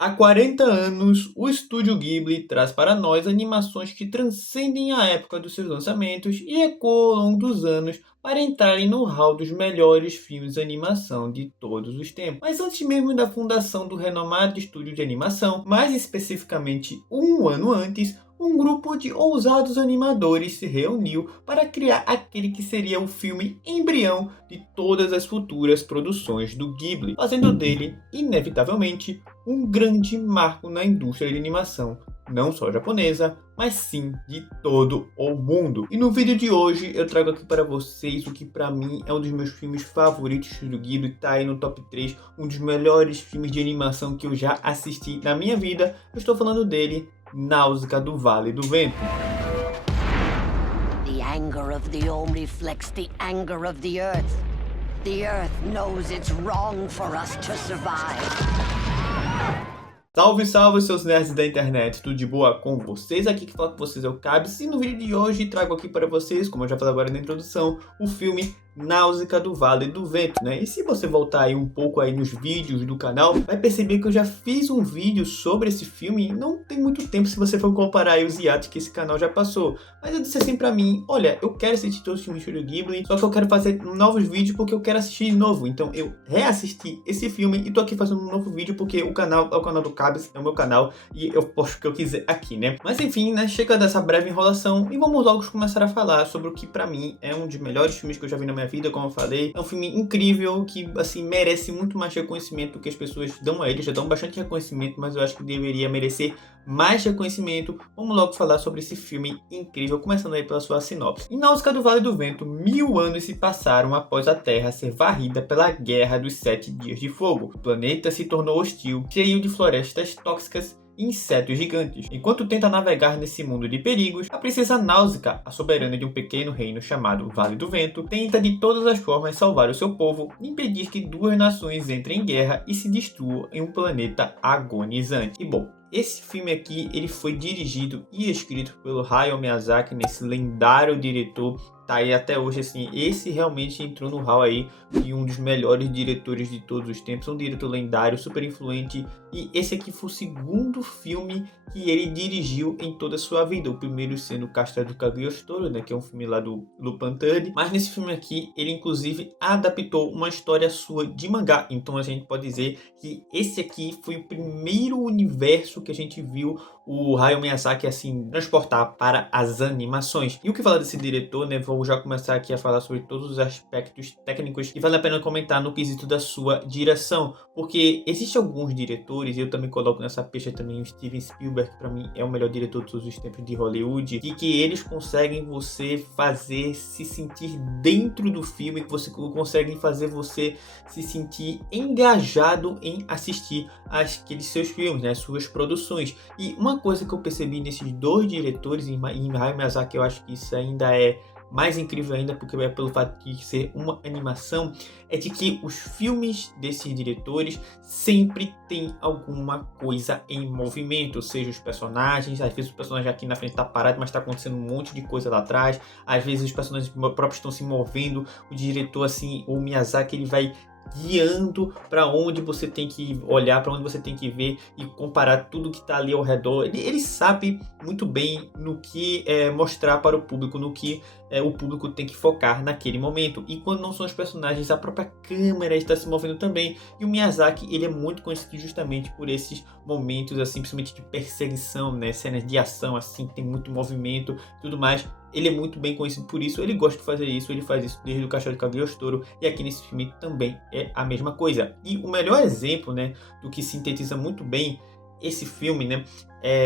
Há 40 anos, o Estúdio Ghibli traz para nós animações que transcendem a época dos seus lançamentos e ecoam ao longo dos anos para entrarem no hall dos melhores filmes de animação de todos os tempos. Mas antes mesmo da fundação do renomado estúdio de animação, mais especificamente um ano antes, um grupo de ousados animadores se reuniu para criar aquele que seria o filme embrião de todas as futuras produções do Ghibli, fazendo dele, inevitavelmente, um grande marco na indústria de animação, não só japonesa, mas sim de todo o mundo. E no vídeo de hoje eu trago aqui para vocês o que para mim é um dos meus filmes favoritos do Ghibli, tá aí no top 3, um dos melhores filmes de animação que eu já assisti na minha vida. Eu estou falando dele, Náusea do Vale do Vento. The anger of the Om reflects the anger of the Earth. The Earth knows it's wrong for us to survive. Salve, salve, seus nerds da internet, tudo de boa com vocês? Aqui que fala com vocês é o Cabs e no vídeo de hoje trago aqui para vocês, como eu já falei agora na introdução, o filme Náusea do Vale do Vento, né? E se você voltar aí um pouco aí nos vídeos do canal, vai perceber que eu já fiz um vídeo sobre esse filme, não tem muito tempo se você for comparar aí os hiatos que esse canal já passou. Mas eu disse assim pra mim, olha, eu quero assistir todos os filmes do Ghibli, só que eu quero fazer novos vídeos porque eu quero assistir de novo. Então eu reassisti esse filme e tô aqui fazendo um novo vídeo porque o canal é o canal do Cabs, é o meu canal e eu posto o que eu quiser aqui, né? Mas enfim, né? Chega dessa breve enrolação e vamos logo começar a falar sobre o que pra mim é um dos melhores filmes que eu já vi na minha vida, como eu falei. É um filme incrível que, assim, merece muito mais reconhecimento do que as pessoas dão a ele. Já dão bastante reconhecimento, mas eu acho que deveria merecer mais reconhecimento. Vamos logo falar sobre esse filme incrível, começando aí pela sua sinopse. Em Náusea do Vale do Vento, 1000 anos se passaram após a Terra ser varrida pela Guerra dos 7 Dias de Fogo. O planeta se tornou hostil, cheio de florestas tóxicas e insetos gigantes. Enquanto tenta navegar nesse mundo de perigos, a princesa Náusea, a soberana de um pequeno reino chamado Vale do Vento, tenta de todas as formas salvar o seu povo e impedir que duas nações entrem em guerra e se destruam em um planeta agonizante. E bom, esse filme aqui ele foi dirigido e escrito pelo Hayao Miyazaki, nesse lendário diretor. Tá aí até hoje, assim, esse realmente entrou no hall aí de um dos melhores diretores de todos os tempos, um diretor lendário, super influente, e esse aqui foi o segundo filme que ele dirigiu em toda a sua vida, o primeiro sendo o Castelo do Cagliostro, né, que é um filme lá do Lupin, mas nesse filme aqui ele inclusive adaptou uma história sua de mangá, então a gente pode dizer que esse aqui foi o primeiro universo que a gente viu o Hayao Miyazaki assim transportar para as animações. E o que falar desse diretor, né? Vou já começar aqui a falar sobre todos os aspectos técnicos e vale a pena comentar no quesito da sua direção, porque existem alguns diretores, e eu também coloco nessa peixe também o Steven Spielberg, que para mim é o melhor diretor de todos os tempos de Hollywood, e que eles conseguem você fazer se sentir dentro do filme, que você conseguem fazer você se sentir engajado em assistir aqueles seus filmes, né, suas produções. E uma coisa que eu percebi nesses dois diretores, em Hayao Miyazaki, eu acho que isso ainda é mais incrível ainda, porque é pelo fato de ser uma animação, é de que os filmes desses diretores sempre tem alguma coisa em movimento, ou seja, os personagens, às vezes o personagem aqui na frente está parado, mas está acontecendo um monte de coisa lá atrás, às vezes os personagens próprios estão se movendo, o diretor, assim, o Miyazaki, ele vai guiando para onde você tem que olhar, para onde você tem que ver e comparar tudo que está ali ao redor. Ele sabe muito bem no que mostrar para o público, no que o público tem que focar naquele momento. E quando não são os personagens, a própria câmera está se movendo também. E o Miyazaki, ele é muito conhecido justamente por esses momentos, assim, principalmente de perseguição, né? Cenas de ação, assim, tem muito movimento e tudo mais. Ele é muito bem conhecido por isso, ele gosta de fazer isso, ele faz isso desde o Castelo de Cagliostro, e aqui nesse filme também é a mesma coisa. E o melhor exemplo, né, do que sintetiza muito bem esse filme, né,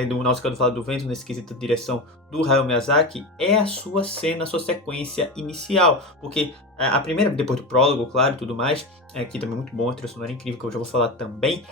do Náusea do Vale do Vento, nesse quesito de direção do Hayao Miyazaki, é a sua cena, a sua sequência inicial, porque a primeira, depois do prólogo, claro, tudo mais, aqui também é muito bom, a trilha sonora é incrível, que eu já vou falar também,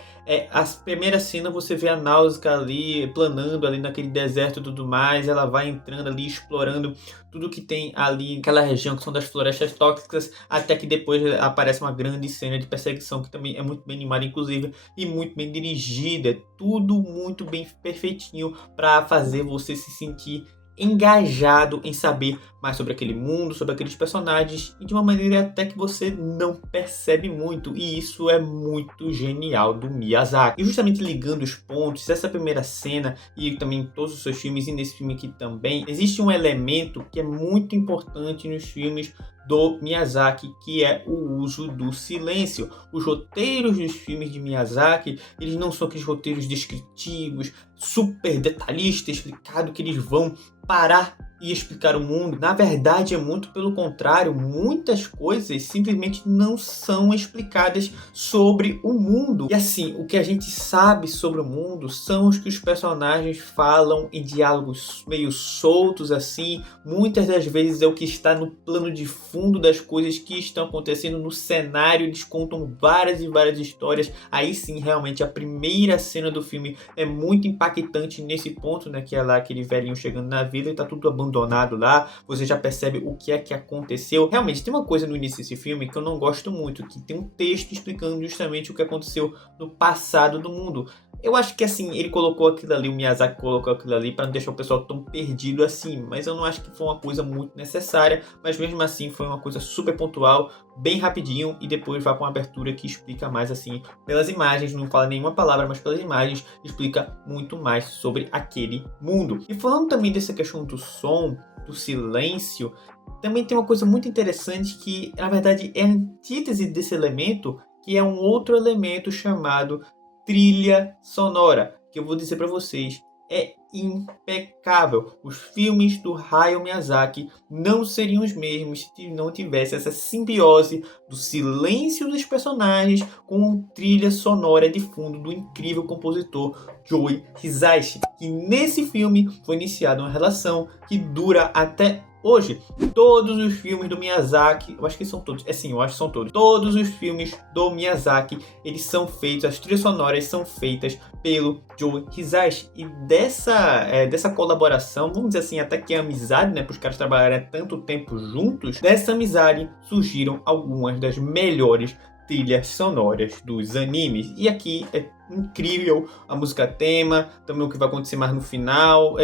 a primeira cena você vê a Náusea ali, planando ali naquele deserto e tudo mais, ela vai entrando ali, explorando tudo que tem ali naquela região, que são das florestas tóxicas, até que depois aparece uma grande cena de perseguição, que também é muito bem animada, inclusive, e muito bem dirigida, tudo muito bem perfeitinho para fazer você se sentir engajado em saber mais sobre aquele mundo, sobre aqueles personagens, e de uma maneira até que você não percebe muito, e isso é muito genial do Miyazaki. E justamente ligando os pontos, essa primeira cena e também em todos os seus filmes, e nesse filme aqui também, existe um elemento que é muito importante nos filmes do Miyazaki, que é o uso do silêncio. Os roteiros dos filmes de Miyazaki, eles não são aqueles roteiros descritivos, super detalhistas, explicado que eles vão parar e explicar o mundo. Na verdade, é muito pelo contrário. Muitas coisas simplesmente não são explicadas sobre o mundo. E assim, o que a gente sabe sobre o mundo são os que os personagens falam em diálogos meio soltos assim. Muitas das vezes é o que está no plano de fundo das coisas que estão acontecendo no cenário. Eles contam várias e várias histórias. Aí sim, realmente, a primeira cena do filme é muito impactante nesse ponto, né? Que é lá aquele velhinho chegando na vila e tá tudo abandonado lá, você já percebe o que é que aconteceu. Realmente, tem uma coisa no início desse filme que eu não gosto muito, que tem um texto explicando justamente o que aconteceu no passado do mundo. Eu acho que assim, ele colocou aquilo ali, o Miyazaki colocou aquilo ali para não deixar o pessoal tão perdido assim, mas eu não acho que foi uma coisa muito necessária, mas mesmo assim foi uma coisa super pontual, bem rapidinho, e depois vai para uma abertura que explica mais assim, pelas imagens, não fala nenhuma palavra, mas pelas imagens explica muito mais sobre aquele mundo. E falando também dessa questão do som, do silêncio, também tem uma coisa muito interessante que, na verdade, é a antítese desse elemento, que é um outro elemento chamado trilha sonora, que eu vou dizer para vocês, é impecável. Os filmes do Hayao Miyazaki não seriam os mesmos se não tivesse essa simbiose do silêncio dos personagens com trilha sonora de fundo do incrível compositor Joe Hisaishi, que nesse filme foi iniciada uma relação que dura até hoje. Todos os filmes do Miyazaki, eu acho que são todos, eu acho que são todos. Todos os filmes do Miyazaki, eles são feitos, as trilhas sonoras são feitas pelo Joe Hisaishi. E dessa colaboração, vamos dizer assim, até que é amizade, né, para os caras trabalharem tanto tempo juntos, dessa amizade surgiram algumas das melhores trilhas sonoras dos animes. E aqui é incrível a música tema, também o que vai acontecer mais no final,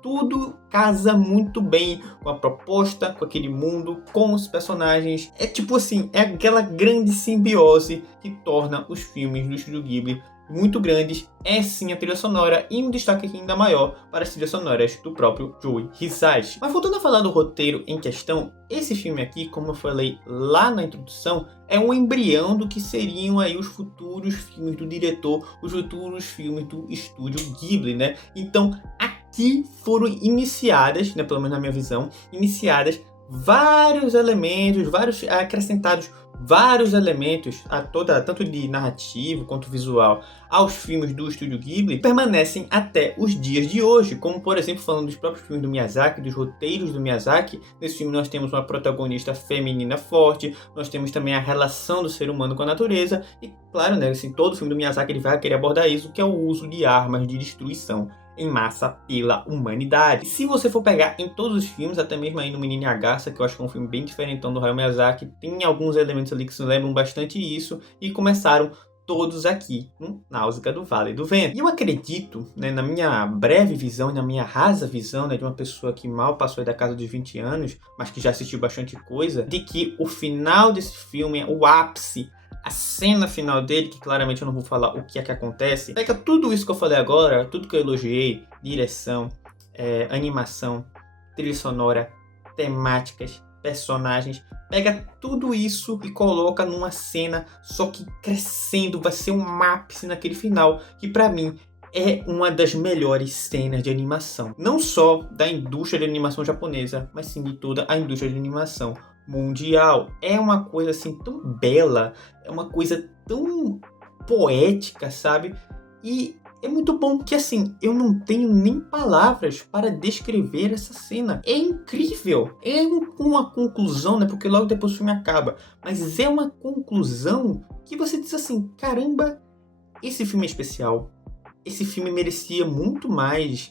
tudo casa muito bem com a proposta, com aquele mundo, com os personagens. É aquela grande simbiose que torna os filmes do Estúdio Ghibli muito grandes. É sim a trilha sonora, e um destaque aqui ainda maior para as trilhas sonoras do próprio Joe Hisaishi. Mas voltando a falar do roteiro em questão, esse filme aqui, como eu falei lá na introdução, é um embrião do que seriam aí os futuros filmes do diretor, os futuros filmes do Estúdio Ghibli, né? Então, aqui foram iniciadas, né, pelo menos na minha visão, vários elementos, acrescentados vários elementos tanto de narrativo quanto visual aos filmes do Estúdio Ghibli, permanecem até os dias de hoje, como por exemplo, falando dos próprios filmes do Miyazaki, dos roteiros do Miyazaki. Nesse filme nós temos uma protagonista feminina forte, nós temos também a relação do ser humano com a natureza, e claro, né, assim, todo filme do Miyazaki ele vai querer abordar isso, que é o uso de armas de destruição em massa pela humanidade. E se você for pegar em todos os filmes, até mesmo aí no Menino e a Garça, que eu acho que é um filme bem diferentão do Hayao Miyazaki, tem alguns elementos ali que se lembram bastante isso, e começaram todos aqui no Náusea do Vale do Vento. E eu acredito, né, na minha breve visão, na minha rasa visão, né, de uma pessoa que mal passou da casa dos 20 anos, mas que já assistiu bastante coisa, de que o final desse filme, o ápice, a cena final dele, que claramente eu não vou falar o que é que acontece, pega tudo isso que eu falei agora, tudo que eu elogiei, direção, animação, trilha sonora, temáticas, personagens, pega tudo isso e coloca numa cena, só que crescendo, vai ser um ápice naquele final, que pra mim é uma das melhores cenas de animação. Não só da indústria de animação japonesa, mas sim de toda a indústria de animação mundial. É uma coisa assim tão bela, é uma coisa tão poética, sabe? E é muito bom que assim, eu não tenho nem palavras para descrever essa cena. É incrível. É uma conclusão, né? Porque logo depois o filme acaba. Mas é uma conclusão que você diz assim, caramba, esse filme é especial. Esse filme merecia muito mais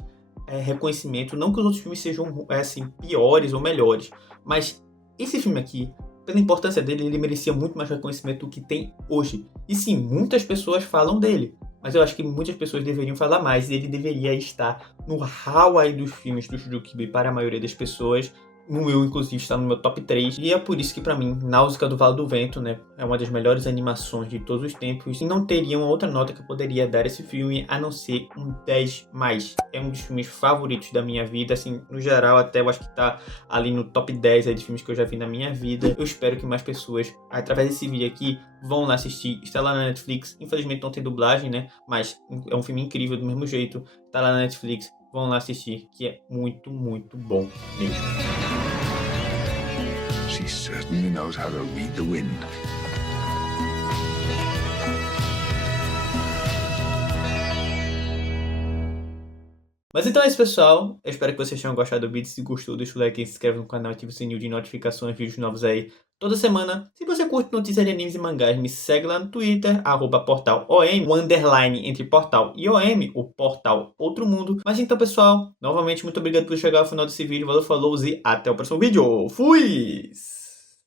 reconhecimento. Não que os outros filmes sejam assim, piores ou melhores, mas esse filme aqui, pela importância dele, ele merecia muito mais reconhecimento do que tem hoje. E sim, muitas pessoas falam dele. mas eu acho que muitas pessoas deveriam falar mais, e ele deveria estar no hall aí dos filmes do Estúdio Ghibli para a maioria das pessoas. No meu, inclusive, está no meu top 3. E é por isso que, pra mim, Náusea do Vale do Vento, né, é uma das melhores animações de todos os tempos. E não teria uma outra nota que eu poderia dar a esse filme, a não ser um 10+. É um dos filmes favoritos da minha vida, assim, no geral, até eu acho que tá ali no top 10 aí de filmes que eu já vi na minha vida. Eu espero que mais pessoas, através desse vídeo aqui, vão lá assistir. Está lá na Netflix. Infelizmente não tem dublagem, né, mas é um filme incrível do mesmo jeito. Tá lá na Netflix. Vão lá assistir, que é muito, muito bom mesmo. She certainly knows how to read the wind. Mas então é isso, pessoal. Eu espero que vocês tenham gostado do vídeo. Se gostou, deixa o like, se inscreve no canal, ativa o sininho de notificações, vídeos novos aí toda semana. Se você curte notícias de animes e mangás, me segue lá no Twitter, @portalom, o underline entre portal e OM, o portal Outro Mundo. Mas então, pessoal, novamente, muito obrigado por chegar ao final desse vídeo. Valeu, falou e até o próximo vídeo. Fui!